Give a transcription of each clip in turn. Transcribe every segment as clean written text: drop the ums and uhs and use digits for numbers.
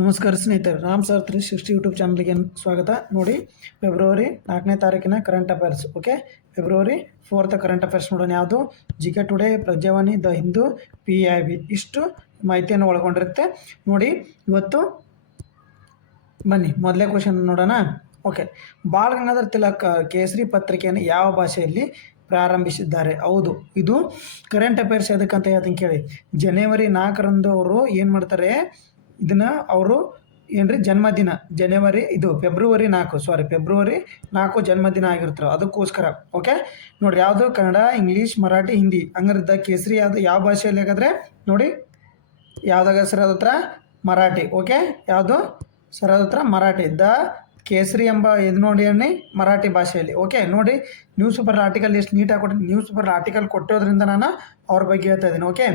ನಮಸ್ಕಾರ ಸ್ನೇಹಿತರೆ, Ram sir 360 YouTube ಚಾನಲ್ಗೆ ಸ್ವಾಗತ. ನೋಡಿ, ಫೆಬ್ರವರಿ 4ನೇ ತಾರೀಕಿನ current affairs. Okay, February 4th current affairs ನೋಡೋಣ. ಯಾವುದು GK today, Prajavani, the Hindu, PIB ಇಷ್ಟು ಮಾಹಿತಿಯನ್ನು ಒಳಗೊಂಡಿರುತ್ತೆ. ನೋಡಿ, ಇವತ್ತು ಬನ್ನಿ ಮೊದಲೇ ಕ್ವಶನ್ ನೋಡೋಣ. ಓಕೆ, ಬಾಲ್ ಗಂಗಾಧರ್ ತಿಲಕ್ ಕೇಸರಿ ಪತ್ರಿಕೆಯನ್ನು ಯಾವ ಭಾಷೆಯಲ್ಲಿ ಪ್ರಾರಂಭಿಸಿದ್ದಾರೆ? ಹೌದು, ಇದು ಕರೆಂಟ್ ಅಫೇರ್ಸ್. ಅದಕ್ಕಂತ ಹೇಳ್ತೀನಿ ಕೇಳಿ. ಜನವರಿ 4ರಂದು ಅವರು ಏನು ಮಾಡ್ತಾರೆ, ಇದನ್ನು ಅವರು ಏನ್ರಿ ಜನ್ಮದಿನ, ಫೆಬ್ರವರಿ 4 ಜನ್ಮದಿನ ಆಗಿರ್ತಾರೆ. ಅದಕ್ಕೋಸ್ಕರ ಓಕೆ ನೋಡಿರಿ, ಯಾವುದು ಕನ್ನಡ, ಇಂಗ್ಲೀಷ್, ಮರಾಠಿ, ಹಿಂದಿ ಹಂಗಾರಿದ್ದ ಕೇಸರಿ ಯಾವ ಭಾಷೆಯಲ್ಲಿ ಹಾಗಾದ್ರೆ ನೋಡಿ, ಯಾವುದಾಗ ಸರಿಯಾದ ಉತ್ತರ ಮರಾಠಿ. ಓಕೆ, ಯಾವುದು ಸರಿಯಾದ ಉತ್ತರ ಮರಾಠಿ. ದ ಕೇಸರಿ ಎಂಬ ಇದು ನೋಡಿ ಅನ್ನಿ ಮರಾಠಿ ಭಾಷೆಯಲ್ಲಿ. ಓಕೆ ನೋಡಿ, ನ್ಯೂಸ್ ಪೇಪರ್ ಆರ್ಟಿಕಲ್ ಎಷ್ಟು ನೀಟಾಗಿ ಕೊಟ್ಟು, ನ್ಯೂಸ್ ಪೇಪರ್ ಆರ್ಟಿಕಲ್ ಕೊಟ್ಟೋದ್ರಿಂದ ನಾನು ಅವ್ರ ಬಗ್ಗೆ ಹೇಳ್ತಾ ಇದ್ದೀನಿ. ಓಕೆ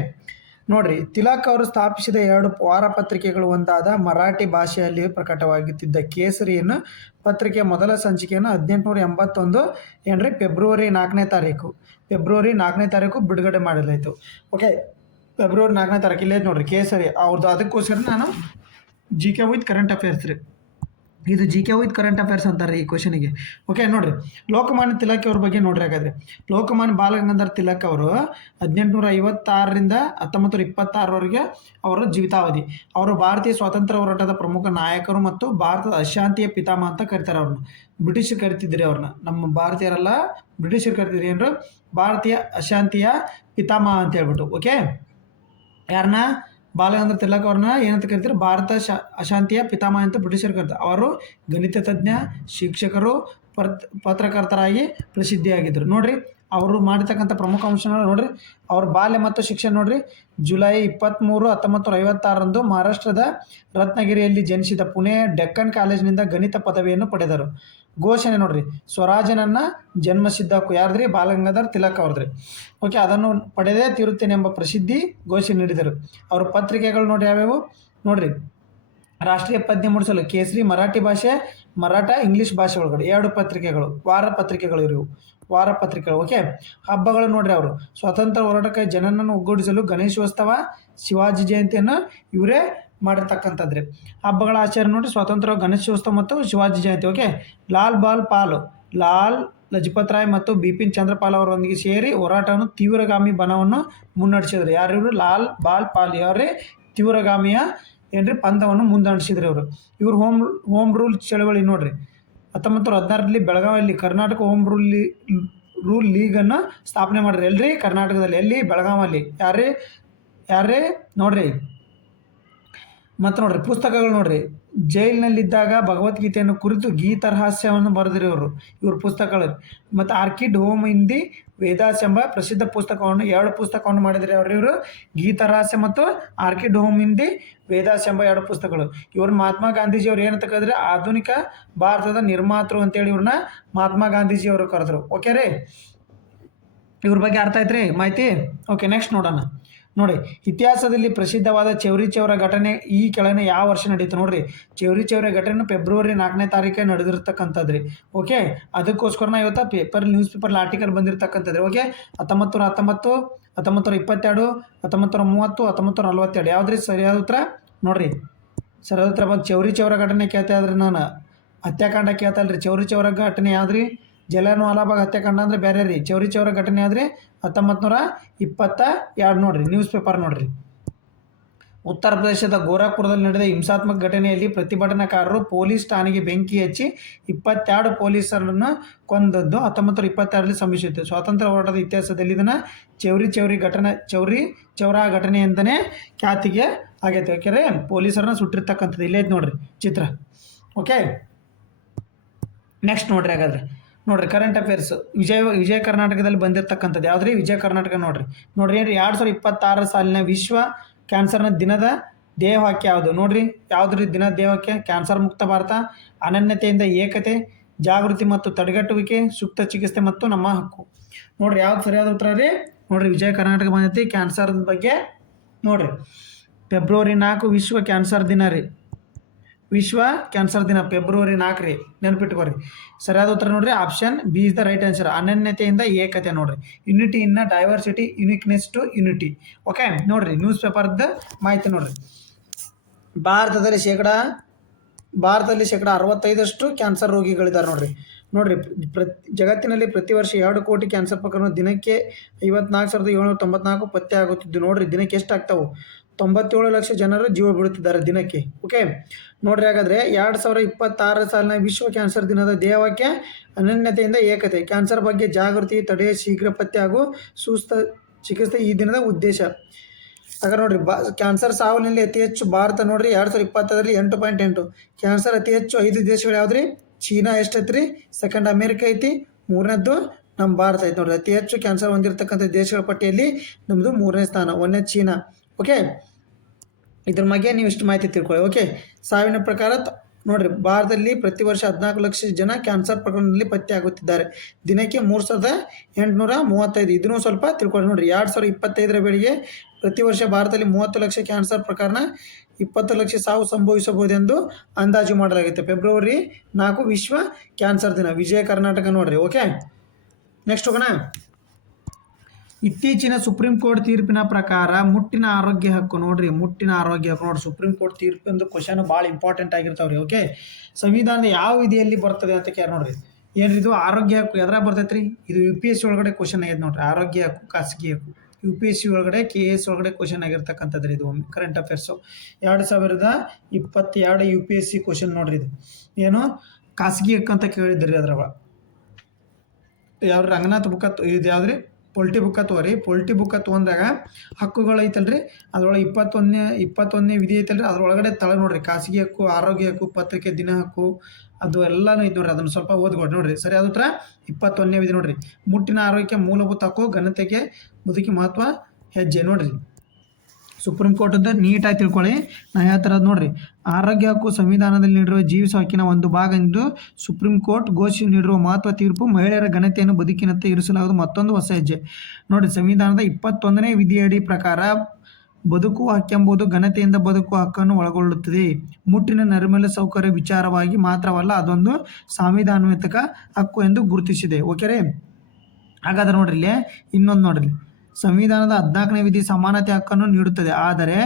ನೋಡಿರಿ, ತಿಲಕ್ ಅವರು ಸ್ಥಾಪಿಸಿದ 2 ವಾರಪತ್ರಿಕೆಗಳು ಒಂದಾದ ಮರಾಠಿ ಭಾಷೆಯಲ್ಲಿ ಪ್ರಕಟವಾಗುತ್ತಿದ್ದ ಕೇಸರಿಯನ್ನು ಪತ್ರಿಕೆಯ ಮೊದಲ ಸಂಚಿಕೆಯನ್ನು 1881 ಏನ್ರಿ ಫೆಬ್ರವರಿ 4ನೇ ತಾರೀಕು ಬಿಡುಗಡೆ ಮಾಡಲಾಯಿತು. ಓಕೆ, ಫೆಬ್ರವರಿ 4ನೇ ತಾರೀಕು ಇಲ್ಲೇ ನೋಡಿರಿ ಕೇಸರಿ ಅವ್ರದ್ದು. ಅದಕ್ಕೋಸ್ಕರ ನಾನು GK ವಿತ್ ಕರೆಂಟ್ ಅಫೇರ್ಸ್ ರೀ, ಇದು GK ವಿತ್ ಕರೆಂಟ್ ಅಫೇರ್ಸ್ ಅಂತಾರೆ ಈ ಕ್ವಶನಿಗೆ. ಓಕೆ ನೋಡಿರಿ, ಲೋಕಮಾನ್ಯ ತಿಲಕ್ ಅವ್ರ ಬಗ್ಗೆ ನೋಡ್ರಿ. ಹಾಗಾದರೆ ಲೋಕಮಾನ್ಯ ಬಾಲಗಂಗಾಧರ್ ತಿಲಕ್ ಅವರು 1856ರಿಂದ 1926ರವರೆಗೆ ಅವರ ಜೀವಿತಾವಧಿ. ಅವರು ಭಾರತೀಯ ಸ್ವಾತಂತ್ರ್ಯ ಹೋರಾಟದ ಪ್ರಮುಖ ನಾಯಕರು ಮತ್ತು ಭಾರತದ ಅಶಾಂತಿಯ ಪಿತಾಮಹ ಅಂತ ಕರಿತಾರೆ ಅವ್ರನ್ನ. ಬ್ರಿಟಿಷರು ಕರಿತಿದ್ರಿ ಅವ್ರನ್ನ, ನಮ್ಮ ಭಾರತೀಯರೆಲ್ಲ ಬ್ರಿಟಿಷರು ಕರಿತಿದ್ರಿ ಏನ್ರು, ಭಾರತೀಯ ಅಶಾಂತಿಯ ಪಿತಾಮಹ ಅಂತ ಹೇಳ್ಬಿಟ್ಟು. ಓಕೆ, ಯಾರನ್ನ ಬಾಲಗಂಗಾಧರ್ ತಿಲಕ್ ಅವ್ರನ್ನ ಏನಂತ ಕರಿತಾರೆ, ಭಾರತ ಅಶಾಂತಿಯ ಪಿತಾಮಹ ಅಂತ ಬ್ರಿಟಿಷರು ಕರೀತಾರೆ. ಅವರು ಗಣಿತ ತಜ್ಞ, ಶಿಕ್ಷಕರು, ಪತ್ರಕರ್ತರಾಗಿ ಪ್ರಸಿದ್ಧಿಯಾಗಿದ್ದರು. ನೋಡ್ರಿ, ಅವರು ಮಾಡಿರ್ತಕ್ಕಂಥ ಪ್ರಮುಖ ಅಂಶಗಳು ನೋಡ್ರಿ, ಅವ್ರ ಬಾಲ್ಯ ಮತ್ತು ಶಿಕ್ಷಣ ನೋಡ್ರಿ. ಜುಲೈ 23, 1956ರಂದು ಮಹಾರಾಷ್ಟ್ರದ ರತ್ನಗಿರಿಯಲ್ಲಿ ಜನಿಸಿದ ಪುಣೆ ಡೆಕ್ಕನ್ ಕಾಲೇಜಿನಿಂದ ಗಣಿತ ಪದವಿಯನ್ನು ಪಡೆದರು. ಘೋಷಣೆ ನೋಡ್ರಿ, ಸ್ವರಾಜನನ್ನ ಜನ್ಮಸಿದ್ಧ ಹಕ್ಕು ಯಾರ್ದ್ರಿ, ಬಾಲಗಂಗಾಧರ್ ತಿಲಕ್ ಅವ್ರದ್ರಿ. ಓಕೆ, ಅದನ್ನು ಪಡೆದೇ ತೀರುತ್ತೇನೆ ಎಂಬ ಪ್ರಸಿದ್ಧಿ ಘೋಷಣೆ ನೀಡಿದರು. ಅವ್ರ ಪತ್ರಿಕೆಗಳು ನೋಡ್ರಿ ಯಾವ್ಯಾವು ನೋಡ್ರಿ, ರಾಷ್ಟ್ರೀಯ ಪದ್ಯ ಮೂಡಿಸಲು ಕೇಸರಿ ಮರಾಠಿ ಭಾಷೆ, ಮರಾಠ ಇಂಗ್ಲೀಷ್ ಭಾಷೆ ಒಳಗಡೆ 2 ಪತ್ರಿಕೆಗಳು, ವಾರಪತ್ರಿಕೆಗಳು. ಓಕೆ, ಹಬ್ಬಗಳು ನೋಡ್ರಿ, ಅವರು ಸ್ವಾತಂತ್ರ್ಯ ಹೋರಾಟಕ್ಕೆ ಜನನನ್ನು ಒಗ್ಗೂಡಿಸಲು ಗಣೇಶೋತ್ಸವ, ಶಿವಾಜಿ ಜಯಂತಿಯನ್ನು ಇವರೇ ಮಾಡಿರ್ತಕ್ಕಂಥದ್ರಿ. ಹಬ್ಬಗಳ ಆಚರಣೆ ನೋಡಿ, ಸ್ವಾತಂತ್ರ್ಯ, ಗಣೇಶೋತ್ಸವ ಮತ್ತು ಶಿವಾಜಿ ಜಯಂತಿ. ಓಕೆ, ಲಾಲ್ ಲಜಪತ್ ರಾಯ್ ಮತ್ತು ಬಿಪಿನ್ ಚಂದ್ರಪಾಲ್ ಅವರೊಂದಿಗೆ ಸೇರಿ ಹೋರಾಟವನ್ನು ತೀವ್ರಗಾಮಿ ಬಣವನ್ನು ಮುನ್ನಡೆಸಿದ್ರು. ಯಾರು ಲಾಲ್ ಬಾಲ್ ಪಾಲ್ ಯಾರೇ ತೀವ್ರಗಾಮಿಯ ಏನ್ರಿ ಪಂಥವನ್ನು ಮುನ್ನಡೆಸಿದ್ರು ಅವರು. ಇವರು ಹೋಮ್ ರೂಲ್ ಚಳವಳಿ ನೋಡ್ರಿ, 1916ರಲ್ಲಿ ಬೆಳಗಾವಿಯಲ್ಲಿ ಕರ್ನಾಟಕ ಹೋಮ್ ರೂಲ್ ಲೀಗನ್ನು ಸ್ಥಾಪನೆ ಮಾಡಿದ್ರು. ಎಲ್ರಿ ಕರ್ನಾಟಕದಲ್ಲಿ, ಎಲ್ಲಿ ಬೆಳಗಾವಲ್ಲಿ. ಯಾರೇ ನೋಡ್ರಿ. ಮತ್ತು ನೋಡ್ರಿ, ಪುಸ್ತಕಗಳು ನೋಡ್ರಿ, ಜೈಲಿನಲ್ಲಿದ್ದಾಗ ಭಗವದ್ಗೀತೆಯನ್ನು ಕುರಿತು ಗೀತರಹಸ್ಯವನ್ನು ಬರೆದಿರಿ ಇವ್ರ ಪುಸ್ತಕಗಳು. ಮತ್ತು orchid home in the Vedas ಎಂಬ ಪ್ರಸಿದ್ಧ ಪುಸ್ತಕವನ್ನು 2 ಪುಸ್ತಕವನ್ನು ಮಾಡಿದರೆ ಇವರು, ಗೀತರಹಸ್ಯ ಮತ್ತು orchid home in the Vedas ಎಂಬ 2 ಪುಸ್ತಕಗಳು. ಇವ್ರನ್ನ ಮಹಾತ್ಮ ಗಾಂಧೀಜಿಯವರು ಏನಂತ ಕರೆದ್ರೆ, ಆಧುನಿಕ ಭಾರತದ ನಿರ್ಮಾತೃ ಅಂತೇಳಿ ಇವ್ರನ್ನ ಮಹಾತ್ಮ ಗಾಂಧೀಜಿಯವರು ಕರೆದ್ರು. ಓಕೆ ರೀ, ಇವ್ರ ಬಗ್ಗೆ ಅರ್ಥ ಆಯ್ತು ರೀ ಮಾಹಿತಿ. ಓಕೆ, ನೆಕ್ಸ್ಟ್ ನೋಡೋಣ. ನೋಡಿ, ಇತಿಹಾಸದಲ್ಲಿ ಪ್ರಸಿದ್ಧವಾದ ಚೌರಿ ಚೌರ ಘಟನೆ ಈ ಕೆಳಗಿನ ಯಾವ ವರ್ಷ ನಡೀತು? ನೋಡ್ರಿ, ಚೌರಿ ಚೌರ ಘಟನೆ ಫೆಬ್ರವರಿ 4ನೇ ತಾರೀಕೆ ನಡೆದಿರ್ತಕ್ಕಂಥದ್ರಿ. ಓಕೆ, ಅದಕ್ಕೋಸ್ಕರ ಇವತ್ತು ನ್ಯೂಸ್ ಪೇಪರ್ ಆರ್ಟಿಕಲ್ ಬಂದಿರತಕ್ಕಂಥದ್ರಿ. ಓಕೆ, 1919, 1922, 1930, 1942 ಯಾವ್ದ್ರಿ ಸರಿಯಾದ ಉತ್ತರ? ನೋಡ್ರಿ, ಸರಿಯಾದ ಉತ್ತರ ಬಂದು ಚೌರಿ ಚೌರ ಘಟನೆ ಕೇಳ್ತಾ ಇದ್ರಿ, ನಾನು ಹತ್ಯಾಕಾಂಡ ಕೇಳ್ತಾ ಇಲ್ರಿ. ಚೌರಿ ಚೌರ ಘಟನೆ ಯಾವ್ದ್ರಿ? ಜಲಿಯನ್ ವಾಲಾಬಾಗ್ ಹತ್ಯಾಕಾಂಡ ಅಂದ್ರೆ ಬೇರೆ ರೀ. ಚೌರಿ ಚೌರ ಘಟನೆ ಆದ್ರೆ 1922 ನೋಡ್ರಿ, ನ್ಯೂಸ್ ಪೇಪರ್ ನೋಡ್ರಿ. ಉತ್ತರ ಪ್ರದೇಶದ ಗೋರಖ್ಪುರದಲ್ಲಿ ನಡೆದ ಹಿಂಸಾತ್ಮಕ ಘಟನೆಯಲ್ಲಿ ಪ್ರತಿಭಟನಾಕಾರರು ಪೊಲೀಸ್ ಠಾಣೆಗೆ ಬೆಂಕಿ ಹಚ್ಚಿ 22 ಪೊಲೀಸರನ್ನು ಕೊಂದದ್ದು 1922ರಲ್ಲಿ ಸಂಭವಿಸಿತ್ತು. ಸ್ವಾತಂತ್ರ್ಯ ಹೋರಾಟದ ಇತಿಹಾಸದಲ್ಲಿ ಇದನ್ನು ಚೌರಿ ಚೌರ ಘಟನೆ ಅಂತಲೇ ಖ್ಯಾತಿಗೆ ಆಗೈತೆ. ಯಾಕೆಂದರೆ ಪೊಲೀಸರನ್ನ ಸುಟ್ಟಿರ್ತಕ್ಕಂಥದ್ದು. ಇಲ್ಲೇ ಐತೆ ನೋಡ್ರಿ ಚಿತ್ರ. ಓಕೆ, ನೆಕ್ಸ್ಟ್ ನೋಡ್ರಿ. ಹಾಗಾದ್ರೆ ನೋಡ್ರಿ, ಕರೆಂಟ್ ಅಫೇರ್ಸ್ ವಿಜಯ ಕರ್ನಾಟಕದಲ್ಲಿ ಬಂದಿರತಕ್ಕಂಥದ್ದು ಯಾವ್ದ್ರಿ? ವಿಜಯ ಕರ್ನಾಟಕ ನೋಡ್ರಿ. 2026 ಸಾಲಿನ ವಿಶ್ವ ಕ್ಯಾನ್ಸರ್ನ ದಿನದ ಧ್ಯೇಯವಾಕ್ಯ ಯಾವುದು? ನೋಡ್ರಿ, ಯಾವ್ದ್ರಿ ದಿನದ ಧ್ಯೇಯವಾಕ್ಯ? ಕ್ಯಾನ್ಸರ್ ಮುಕ್ತ ಭಾರತ, ಅನನ್ಯತೆಯಿಂದ ಏಕತೆ, ಜಾಗೃತಿ ಮತ್ತು ತಡೆಗಟ್ಟುವಿಕೆ, ಸೂಕ್ತ ಚಿಕಿತ್ಸೆ ಮತ್ತು ನಮ್ಮ ಹಕ್ಕು. ನೋಡ್ರಿ, ಯಾವ್ದು ಸರಿಯಾದ ಉತ್ತರ ರೀ? ನೋಡ್ರಿ, ವಿಜಯ ಕರ್ನಾಟಕ ಬಂದೈತಿ ಕ್ಯಾನ್ಸರ್ ಬಗ್ಗೆ. ನೋಡ್ರಿ, ಫೆಬ್ರವರಿ 4 ವಿಶ್ವ ಕ್ಯಾನ್ಸರ್ ದಿನ ರೀ. ವಿಶ್ವ ಕ್ಯಾನ್ಸರ್ ದಿನ ಫೆಬ್ರವರಿ 4 ರೀ, ನೆನಪಿಟ್ಕೊರಿ. ಸರಿಯಾದ ಉತ್ತರ ನೋಡ್ರಿ, option B is the right answer. ಅನನ್ಯತೆಯಿಂದ ಏಕತೆ ನೋಡ್ರಿ, unity in diversity, uniqueness to unity. Okay ನೋಡ್ರಿ, ನ್ಯೂಸ್ ಪೇಪರ್ದ ಮಾಹಿತಿ ನೋಡ್ರಿ. ಭಾರತದಲ್ಲಿ ಶೇಕಡ 65% ಕ್ಯಾನ್ಸರ್ ರೋಗಿಗಳಿದ್ದಾರೆ ನೋಡ್ರಿ ಜಗತ್ತಿನಲ್ಲಿ ಪ್ರತಿ ವರ್ಷ 2 ಕೋಟಿ ಕ್ಯಾನ್ಸರ್ ಪ್ರಕರಣ ದಿನಕ್ಕೆ 54,794 ಪತ್ತೆ ಆಗುತ್ತಿದ್ದು ನೋಡ್ರಿ ದಿನಕ್ಕೆ ಎಷ್ಟು ಆಗ್ತಾವೆ 97 ಲಕ್ಷ ಜನರು ಜೀವ ಬಿಡುತ್ತಿದ್ದಾರೆ ದಿನಕ್ಕೆ. ಓಕೆ ನೋಡ್ರಿ, ಹಾಗಾದರೆ 2026 ಸಾಲಿನ ವಿಶ್ವ ಕ್ಯಾನ್ಸರ್ ದಿನದ ಧ್ಯೇಯವಾಕ್ಯ ಅನನ್ಯತೆಯಿಂದ ಏಕತೆ, ಕ್ಯಾನ್ಸರ್ ಬಗ್ಗೆ ಜಾಗೃತಿ, ತಡೆ, ಶೀಘ್ರ ಪತ್ತೆ ಹಾಗೂ ಸೂಕ್ತ ಚಿಕಿತ್ಸೆ ಈ ದಿನದ ಉದ್ದೇಶ. ಹಾಗಾದ್ರೆ ನೋಡ್ರಿ ಕ್ಯಾನ್ಸರ್ ಸಾವಲ್ಲಿ ಅತಿ ಹೆಚ್ಚು ಭಾರತ ನೋಡ್ರಿ 2020ರಲ್ಲಿ 8.8. ಕ್ಯಾನ್ಸರ್ ಅತಿ ಹೆಚ್ಚು 5 ದೇಶಗಳು ಯಾವ್ದ್ರಿ? ಚೀನಾ ಎಷ್ಟೈತ್ರಿ? ಸೆಕೆಂಡ್ ಅಮೇರಿಕ ಐತಿ, ಮೂರನೇದ್ದು ನಮ್ಮ ಭಾರತ ಐತಿ ನೋಡ್ರಿ. ಅತಿ ಹೆಚ್ಚು ಕ್ಯಾನ್ಸರ್ ಹೊಂದಿರತಕ್ಕಂಥ ದೇಶಗಳ ಪಟ್ಟಿಯಲ್ಲಿ ನಮ್ಮದು 3ನೇ ಸ್ಥಾನ, 1ನೇ ಚೀನಾ. ಓಕೆ, ಇದ್ರ ಬಗ್ಗೆ ನೀವು ಇಷ್ಟು ಮಾಹಿತಿ ತಿಳ್ಕೊಳ್ಳಿ. ಓಕೆ, ಸಾವಿನ ಪ್ರಕಾರ ನೋಡ್ರಿ ಭಾರತದಲ್ಲಿ ಪ್ರತಿ ವರ್ಷ 14 ಲಕ್ಷ ಜನ ಕ್ಯಾನ್ಸರ್ ಪ್ರಕರಣದಲ್ಲಿ ಪತ್ತೆ ಆಗುತ್ತಿದ್ದಾರೆ, ದಿನಕ್ಕೆ 3,835. ಇದನ್ನು ಸ್ವಲ್ಪ ತಿಳ್ಕೊಳ್ಳಿ ನೋಡ್ರಿ. 2025ರ ವೇಳೆಗೆ ಪ್ರತಿ ವರ್ಷ ಭಾರತದಲ್ಲಿ 30 ಲಕ್ಷ ಕ್ಯಾನ್ಸರ್ ಪ್ರಕರಣ, 20 ಲಕ್ಷ ಸಾವು ಸಂಭವಿಸಬಹುದೆಂದು ಅಂದಾಜು ಮಾಡಲಾಗುತ್ತೆ. ಫೆಬ್ರವರಿ 4 ವಿಶ್ವ ಕ್ಯಾನ್ಸರ್ ದಿನ, ವಿಜಯ ಕರ್ನಾಟಕ ನೋಡ್ರಿ. ಓಕೆ, ನೆಕ್ಸ್ಟ್ ಹೋಗೋಣ. ಇತ್ತೀಚಿನ ಸುಪ್ರೀಂ ಕೋರ್ಟ್ ತೀರ್ಪಿನ ಪ್ರಕಾರ ಮುಟ್ಟಿನ ಆರೋಗ್ಯ ಹಕ್ಕು ನೋಡ್ರಿ, ಮುಟ್ಟಿನ ಆರೋಗ್ಯ ಹಕ್ಕು ನೋಡ್ರಿ. ಸುಪ್ರೀಂ ಕೋರ್ಟ್ ತೀರ್ಪಿಂದು ಕ್ವಶನ್ ಭಾಳ ಇಂಪಾರ್ಟೆಂಟ್ ಆಗಿರ್ತಾವ್ರಿ. ಓಕೆ, ಸಂವಿಧಾನದ ಯಾವ ವಿಧಿಯಲ್ಲಿ ಬರ್ತದೆ ಅಂತ ಕೇಳಿ ನೋಡ್ರಿ. ಏನ್ರಿ ಇದು ಆರೋಗ್ಯ ಹಕ್ಕು ಎದ್ರಾಗ ಬರ್ತೈತ್ರಿ? ಇದು UPSC ಒಳಗಡೆ ಕ್ವಶನ್ ಆಗೈತೆ ನೋಡ್ರಿ. ಆರೋಗ್ಯ ಹಕ್ಕು, ಖಾಸಗಿ ಹಕ್ಕು UPSC ಒಳಗಡೆ KS ಒಳಗಡೆ ಕ್ವಶನ್ ಆಗಿರ್ತಕ್ಕಂಥದ್ರಿ. ಇದು ಕರೆಂಟ್ ಅಫೇರ್ಸು 2022 UPSC ಕ್ವಶನ್ ನೋಡ್ರಿ. ಇದು ಏನು ಖಾಸಗಿ ಹಕ್ಕು ಅಂತ ಕೇಳಿದ್ರಿ. ಅದ್ರೊಳಗೆ ಯಾವ ರಂಗನಾಥ್ ಬುಕ್ಕ ಇದು ಯಾವ್ದ್ರಿ? ಪೊಲ್ಟಿ ಬುಕ್ಕ ತೋರಿ. ಪೊಲ್ಟಿ ಬುಕ್ಕ ತೊಗೊಂಡಾಗ ಹಕ್ಕುಗಳು ಐತಲ್ರಿ, ಅದ್ರೊಳಗೆ 21ನೇ ವಿಧಿ ಐತಲ್ರಿ, ಅದ್ರೊಳಗಡೆ ತಳ ನೋಡ್ರಿ. ಖಾಸಗಿ ಹಕ್ಕು, ಆರೋಗ್ಯ ಹಕ್ಕು, ಪತ್ರಿಕೆ ದಿನ ಹಕ್ಕು, ಅದು ಎಲ್ಲನೂ ಐತೆ ನೋಡ್ರಿ. ಅದನ್ನು ಸ್ವಲ್ಪ ಓದ್ಕೊಡಿ ನೋಡ್ರಿ. ಸರಿ, ಅದು ಥರ 21ನೇ ವಿಧಿ ನೋಡ್ರಿ. ಮುಟ್ಟಿನ ಆರೋಗ್ಯ ಮೂಲಭೂತ ಹಕ್ಕು, ಘನತೆಗೆ ಬದುಕಿ ಮಹತ್ವ ಹೆಜ್ಜೆ ನೋಡ್ರಿ. ಸುಪ್ರೀಂ ಕೋರ್ಟದ್ದು ನೀಟಾಗಿ ತಿಳ್ಕೊಳ್ಳಿ. ನಾ ಹೇಳ್ತಾರದು ನೋಡ್ರಿ. ಆರೋಗ್ಯ ಹಕ್ಕು ಸಂವಿಧಾನದಲ್ಲಿ ನೀಡಿರುವ ಜೀವಿಸುವ ಹಕ್ಕಿನ ಒಂದು ಭಾಗ ಎಂದು ಸುಪ್ರೀಂ ಕೋರ್ಟ್ ಘೋಷಿಸಿ ನೀಡಿರುವ ಮಹತ್ವ ತೀರ್ಪು ಮಹಿಳೆಯರ ಘನತೆಯನ್ನು ಬದುಕಿನಂತೆ ಇರಿಸಲಾಗುವುದು ಮತ್ತೊಂದು ಹೊಸ ಹೆಜ್ಜೆ ನೋಡ್ರಿ. ಸಂವಿಧಾನದ 21ನೇ ವಿಧಿಯಡಿ ಪ್ರಕಾರ ಬದುಕುವ ಹಕ್ಕೆಂಬುದು ಘನತೆಯಿಂದ ಬದುಕುವ ಹಕ್ಕನ್ನು ಒಳಗೊಳ್ಳುತ್ತದೆ. ಮುಟ್ಟಿನ ನೈರ್ಮಲ್ಯ ಸೌಕರ್ಯ ವಿಚಾರವಾಗಿ ಮಾತ್ರವಲ್ಲ, ಅದೊಂದು ಸಾಂವಿಧಾನಿಕ ಹಕ್ಕು ಎಂದು ಗುರುತಿಸಿದೆ. ಓಕೆ ರೀ. ಹಾಗಾದ್ರೆ ನೋಡ್ರಿ, ಇಲ್ಲಿ ಇನ್ನೊಂದು ನೋಡ್ರಿ. ಸಂವಿಧಾನದ 14ನೇ ವಿಧಿ ಸಮಾನತೆ ಹಕ್ಕನ್ನು ನೀಡುತ್ತದೆ, ಆದರೆ